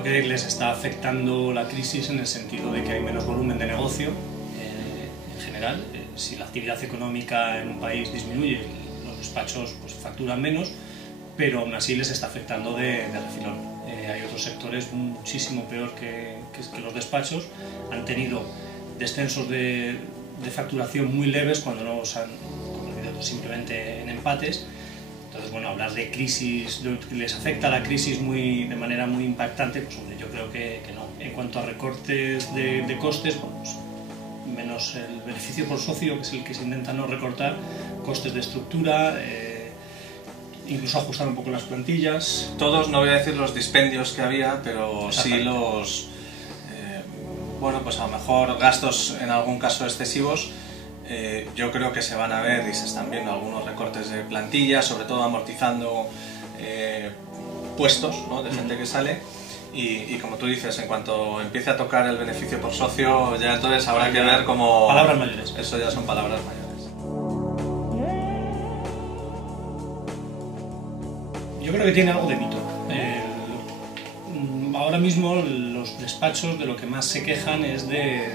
creo que les está afectando la crisis en el sentido de que hay menos volumen de negocio en general. Si la actividad económica en un país disminuye, los despachos pues, facturan menos, pero aún así les está afectando de refilón. Hay otros sectores muchísimo peor que los despachos. Han tenido descensos de facturación muy leves cuando no se han convertido simplemente en empates. Entonces, bueno, hablar de crisis, les afecta la crisis de manera muy impactante, pues hombre, yo creo que no. En cuanto a recortes de costes, bueno, pues, menos el beneficio por socio, que es el que se intenta no recortar, costes de estructura, incluso ajustar un poco las plantillas. Todos, no voy a decir los dispendios que había, pero sí los, bueno, pues a lo mejor gastos en algún caso excesivos. Yo creo que se van a ver y se están viendo algunos recortes de plantilla, sobre todo amortizando puestos, ¿no?, de gente que sale. Y como tú dices, en cuanto empiece a tocar el beneficio por socio, ya entonces habrá que ver cómo... Palabras mayores. Eso ya son palabras mayores. Yo creo que tiene algo de mito. Ahora mismo los despachos de lo que más se quejan es del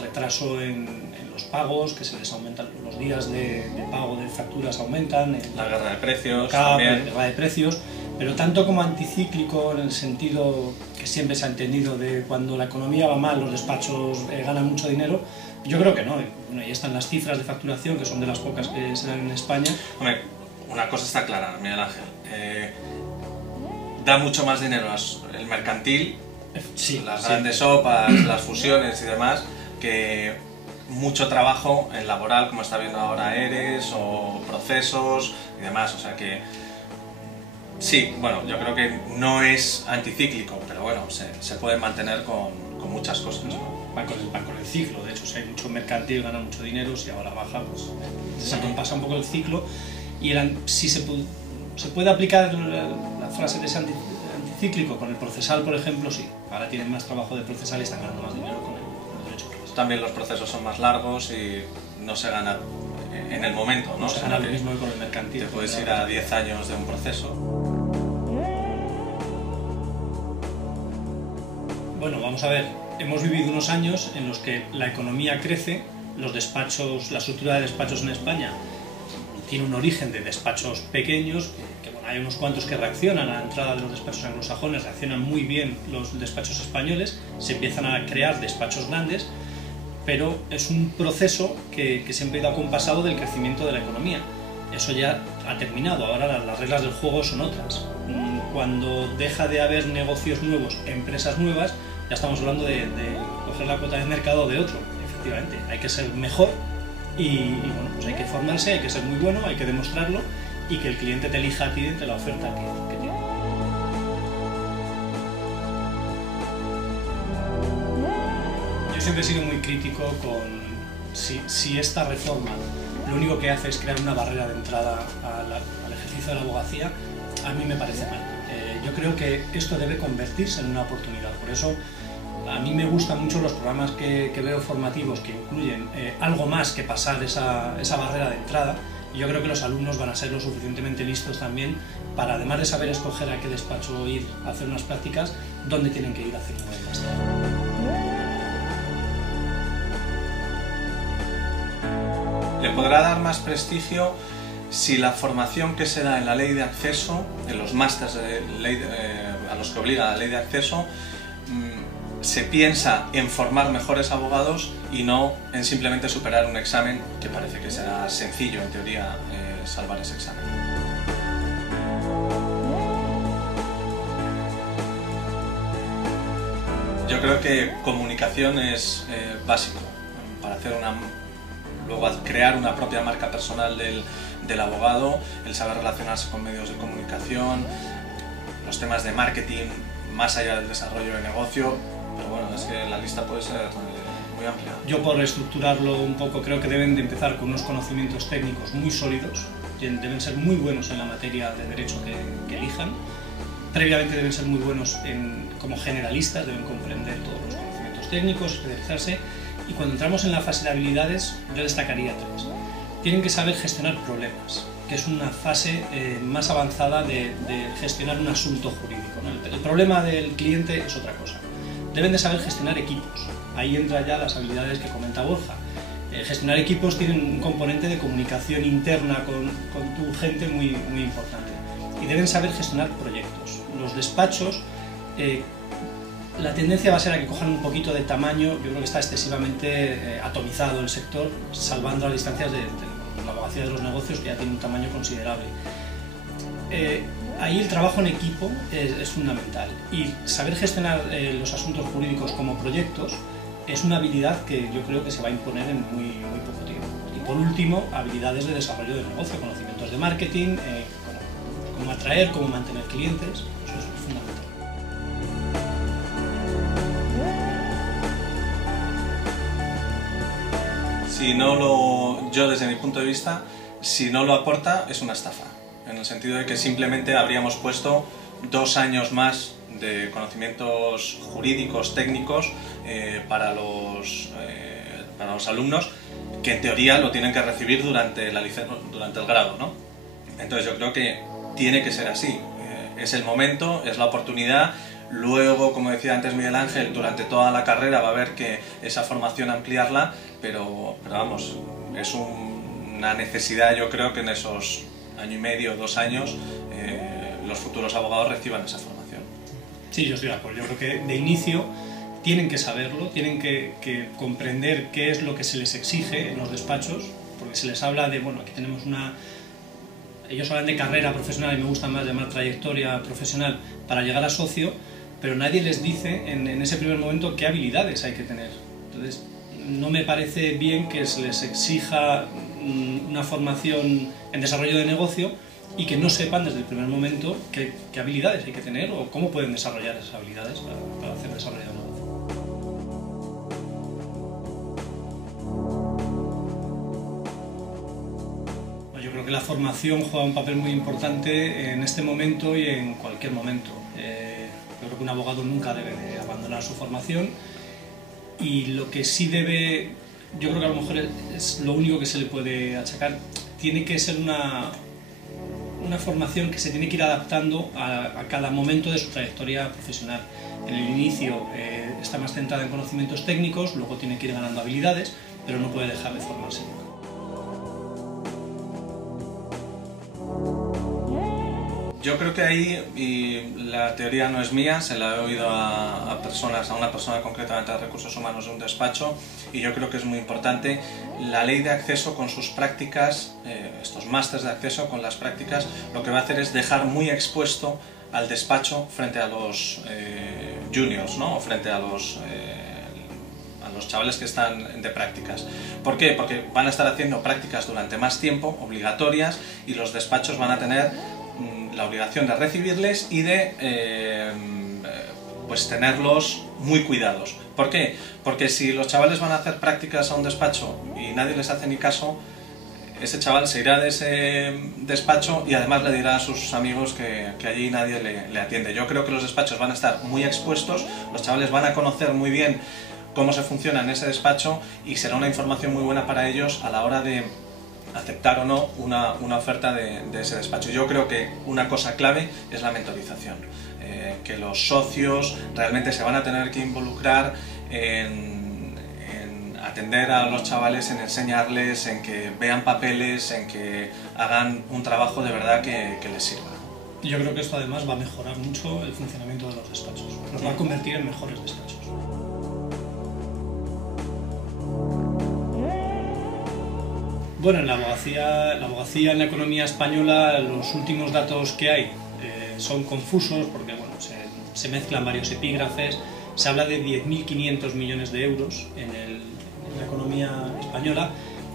retraso en los pagos, que se les aumentan los días de pago de facturas, aumentan. La guerra de precios la también. guerra de precios, pero tanto como anticíclico en el sentido que siempre se ha entendido de cuando la economía va mal los despachos ganan mucho dinero, yo creo que no. Bueno, ahí están las cifras de facturación, que son de las pocas que se dan en España. Hombre, una cosa está clara, Miguel Ángel. Da mucho más dinero el mercantil, sí, las grandes OPAs, las fusiones y demás, que mucho trabajo en laboral, como está viendo ahora ERES o procesos y demás. O sea que sí, bueno, yo creo que no es anticíclico, pero bueno, se puede mantener con muchas cosas, ¿no? Va con el ciclo. De hecho, si hay mucho mercantil gana mucho dinero, si ahora baja, pues se compasa un poco el ciclo. Y si se puede aplicar la frase de ese anticíclico con el procesal, por ejemplo, sí. Ahora tienen más trabajo de procesal y están ganando más dinero con el derecho procesal. También los procesos son más largos y no se gana en el momento, ¿no? No se gana lo mismo que con el mercantil. Te puedes ir a 10 años de un proceso. Bueno, vamos a ver. Hemos vivido unos años en los que la economía crece, los despachos, la estructura de despachos en España tiene un origen de despachos pequeños, que bueno, hay unos cuantos que reaccionan a la entrada de los despachos anglosajones, reaccionan muy bien los despachos españoles, se empiezan a crear despachos grandes, pero es un proceso que siempre ha ido acompasado del crecimiento de la economía. Eso ya ha terminado, ahora las reglas del juego son otras. Cuando deja de haber negocios nuevos, empresas nuevas, ya estamos hablando de coger la cuota de mercado de otro. Efectivamente, hay que ser mejor. Y bueno, pues hay que formarse, hay que ser muy bueno, hay que demostrarlo y que el cliente te elija a ti entre la oferta que tiene. Yo siempre he sido muy crítico con si esta reforma lo único que hace es crear una barrera de entrada al ejercicio de la abogacía, a mí me parece mal. Yo creo que esto debe convertirse en una oportunidad, por eso a mí me gustan mucho los programas que veo formativos que incluyen algo más que pasar esa barrera de entrada. Y yo creo que los alumnos van a ser lo suficientemente listos también para, además de saber escoger a qué despacho ir a hacer unas prácticas, dónde tienen que ir a hacer un buen máster. Le podrá dar más prestigio si la formación que se da en la ley de acceso, en los másters a los que obliga la ley de acceso, se piensa en formar mejores abogados y no en simplemente superar un examen, que parece que será sencillo en teoría salvar ese examen. Yo creo que comunicación es básico para hacer luego crear una propia marca personal del abogado, el saber relacionarse con medios de comunicación, los temas de marketing, más allá del desarrollo de negocio. Pero bueno, es que la lista puede ser muy amplia. Yo, por reestructurarlo un poco, creo que deben de empezar con unos conocimientos técnicos muy sólidos, deben ser muy buenos en la materia de derecho que elijan, previamente deben ser muy buenos como generalistas, deben comprender todos los conocimientos técnicos, especializarse, y cuando entramos en la fase de habilidades yo destacaría tres. tienen que saber gestionar problemas, que es una fase más avanzada de gestionar un asunto jurídico, ¿no? El problema del cliente es otra cosa. Deben de saber gestionar equipos. Ahí entran ya las habilidades que comenta Borja. Gestionar equipos tiene un componente de comunicación interna con tu gente muy importante. Y deben saber gestionar proyectos. Los despachos, la tendencia va a ser a que cojan un poquito de tamaño. Yo creo que está excesivamente atomizado el sector, salvando las distancias de la abogacía de los negocios, que ya tiene un tamaño considerable. Ahí el trabajo en equipo es fundamental, y saber gestionar los asuntos jurídicos como proyectos es una habilidad que yo creo que se va a imponer en muy poco tiempo. Y por último, habilidades de desarrollo del negocio, conocimientos de marketing, cómo atraer, cómo mantener clientes, eso es fundamental. Yo desde mi punto de vista, si no lo aporta, es una estafa, en el sentido de que simplemente habríamos puesto 2 años más de conocimientos jurídicos, técnicos, para los alumnos, que en teoría lo tienen que recibir durante el grado, ¿no? Entonces yo creo que tiene que ser así, es el momento, es la oportunidad. Luego, como decía antes Miguel Ángel, durante toda la carrera va a haber que esa formación ampliarla, pero vamos, es una necesidad. Yo creo que en esos 1 año y medio, 2 años, los futuros abogados reciban esa formación. Sí, yo estoy de acuerdo. Yo creo que de inicio tienen que saberlo, tienen que comprender qué es lo que se les exige en los despachos, porque se les habla de, bueno, aquí tenemos una... Ellos hablan de carrera profesional, y me gusta más llamar trayectoria profesional para llegar a socio, pero nadie les dice en ese primer momento qué habilidades hay que tener. Entonces, no me parece bien que se les exija una formación en desarrollo de negocio y que no sepan desde el primer momento qué habilidades hay que tener o cómo pueden desarrollar esas habilidades para hacer desarrollo de negocio. Yo creo que la formación juega un papel muy importante en este momento y en cualquier momento. Yo creo que un abogado nunca debe de abandonar su formación, y lo que sí debe, yo creo que a lo mejor es lo único que se le puede achacar, tiene que ser una formación que se tiene que ir adaptando a cada momento de su trayectoria profesional. En el inicio está más centrada en conocimientos técnicos, luego tiene que ir ganando habilidades, pero no puede dejar de formarse nunca. Yo creo que ahí, y la teoría no es mía, se la he oído a una persona concretamente de recursos humanos de un despacho, y yo creo que es muy importante. La ley de acceso con sus prácticas, estos másters de acceso con las prácticas, lo que va a hacer es dejar muy expuesto al despacho frente a los juniors, ¿no? O frente a los chavales que están de prácticas. ¿Por qué? Porque van a estar haciendo prácticas durante más tiempo, obligatorias, y los despachos van a tener la obligación de recibirles y de pues tenerlos muy cuidados. ¿Por qué? Porque si los chavales van a hacer prácticas a un despacho y nadie les hace ni caso, ese chaval se irá de ese despacho y además le dirá a sus amigos que allí nadie le atiende. Yo creo que los despachos van a estar muy expuestos, los chavales van a conocer muy bien cómo se funciona en ese despacho, y será una información muy buena para ellos a la hora de aceptar o no una oferta de ese despacho. Yo creo que una cosa clave es la mentorización, que los socios realmente se van a tener que involucrar en atender a los chavales, en enseñarles, en que vean papeles, en que hagan un trabajo de verdad que les sirva. Yo creo que esto además va a mejorar mucho el funcionamiento de los despachos, los va a convertir en mejores despachos. Bueno, en la abogacía en la economía española, los últimos datos que hay son confusos porque bueno, se mezclan varios epígrafes. Se habla de 10.500 millones de euros en la economía española.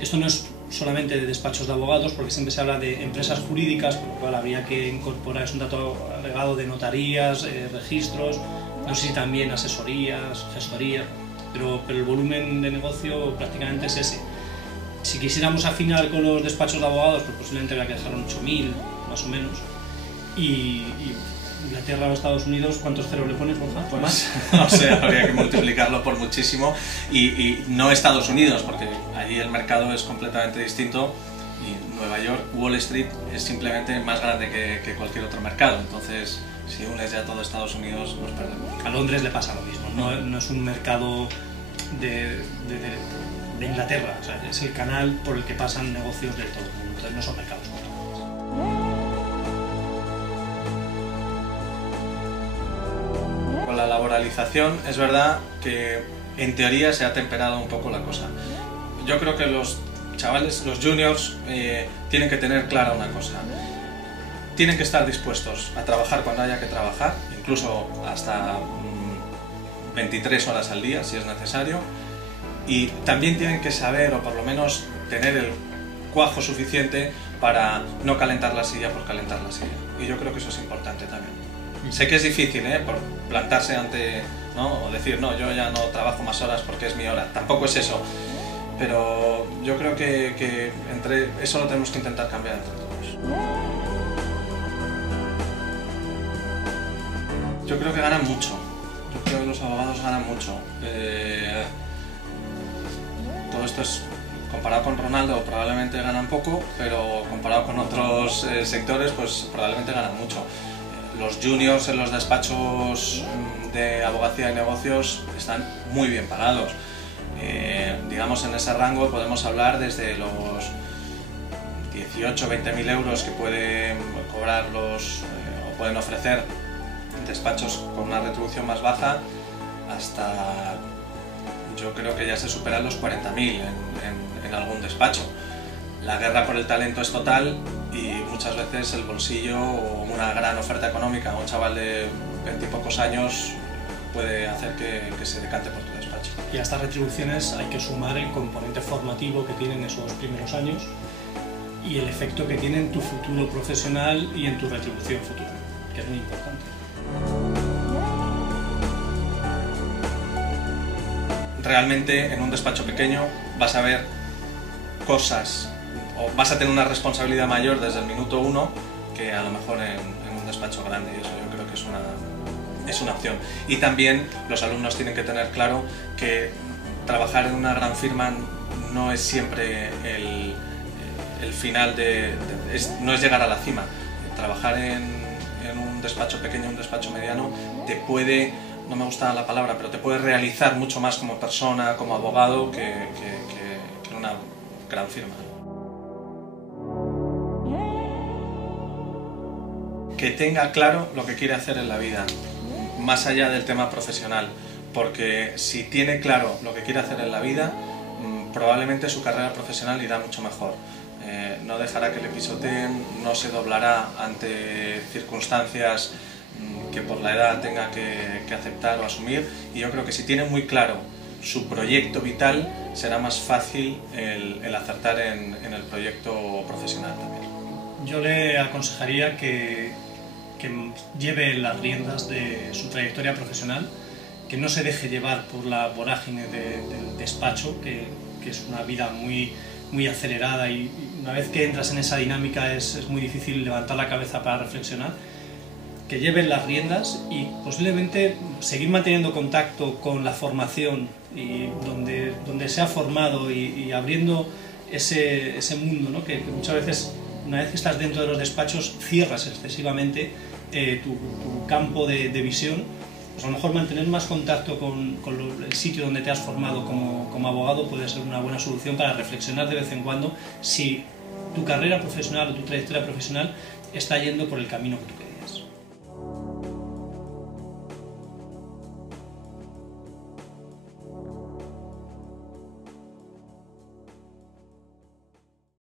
Esto no es solamente de despachos de abogados, porque siempre se habla de empresas jurídicas, por lo cual habría que incorporar, es un dato agregado de notarías, registros, no sé si también asesorías, gestorías, pero el volumen de negocio prácticamente es ese. Si quisiéramos afinar con los despachos de abogados, pues posiblemente habría que dejar 8.000, más o menos, y Inglaterra o Estados Unidos, ¿cuántos ceros le pones, Borja? Pues ¿Más? no sé, habría que multiplicarlo por muchísimo. Y no Estados Unidos, porque allí el mercado es completamente distinto. Y Nueva York, Wall Street, es simplemente más grande que cualquier otro mercado. Entonces, si unes ya todo Estados Unidos, nos perdemos. A Londres le pasa lo mismo, no es un mercado de Inglaterra, o sea, es el canal por el que pasan negocios de todo el mundo, entonces no son mercados comparables. Con la laboralización es verdad que en teoría se ha temperado un poco la cosa. Yo creo que los chavales, los juniors, tienen que tener clara una cosa. Tienen que estar dispuestos a trabajar cuando haya que trabajar, incluso hasta 23 horas al día si es necesario, y también tienen que saber, o por lo menos tener el cuajo suficiente para no calentar la silla por calentar la silla. Y yo creo que eso es importante también. Sé que es difícil, por plantarse ante, ¿no? O decir, no, yo ya no trabajo más horas porque es mi hora. Tampoco es eso. Pero yo creo que entre eso lo tenemos que intentar cambiar entre todos. Yo creo que ganan mucho. Yo creo que los abogados ganan mucho. Todo esto es, comparado con Ronaldo, probablemente ganan poco, pero comparado con otros sectores, pues probablemente ganan mucho. Los juniors en los despachos de abogacía y negocios están muy bien pagados. Digamos, en ese rango podemos hablar desde los 18 o 20.000 euros que pueden cobrar o pueden ofrecer despachos con una retribución más baja, hasta yo creo que ya se superan los 40.000 en algún despacho. La guerra por el talento es total y muchas veces el bolsillo o una gran oferta económica a un chaval de 20 y pocos años puede hacer que se decante por tu despacho. Y a estas retribuciones hay que sumar el componente formativo que tienen esos primeros años y el efecto que tiene en tu futuro profesional y en tu retribución futura, que es muy importante. Realmente en un despacho pequeño vas a ver cosas o vas a tener una responsabilidad mayor desde el minuto 1 que a lo mejor en un despacho grande, y eso yo creo que es una opción. Y también los alumnos tienen que tener claro que trabajar en una gran firma no es siempre el final no es llegar a la cima. Trabajar en un despacho pequeño, un despacho mediano, te puede, no me gusta la palabra, pero te puede realizar mucho más como persona, como abogado, que en una gran firma. Que tenga claro lo que quiere hacer en la vida, más allá del tema profesional, porque si tiene claro lo que quiere hacer en la vida, probablemente su carrera profesional irá mucho mejor. No dejará que le pisoteen, no se doblará ante circunstancias que por la edad tenga que aceptar o asumir, y yo creo que si tiene muy claro su proyecto vital, será más fácil el acertar en el proyecto profesional también. Yo le aconsejaría que lleve las riendas de su trayectoria profesional, que no se deje llevar por la vorágine del despacho, que es una vida muy acelerada, y una vez que entras en esa dinámica es muy difícil levantar la cabeza para reflexionar. Que lleven las riendas y posiblemente seguir manteniendo contacto con la formación y donde se ha formado y abriendo ese mundo, ¿no? que muchas veces, una vez que estás dentro de los despachos, cierras excesivamente tu campo de visión. Pues a lo mejor mantener más contacto con el sitio donde te has formado como abogado puede ser una buena solución para reflexionar de vez en cuando si tu carrera profesional o tu trayectoria profesional está yendo por el camino que tú quieres.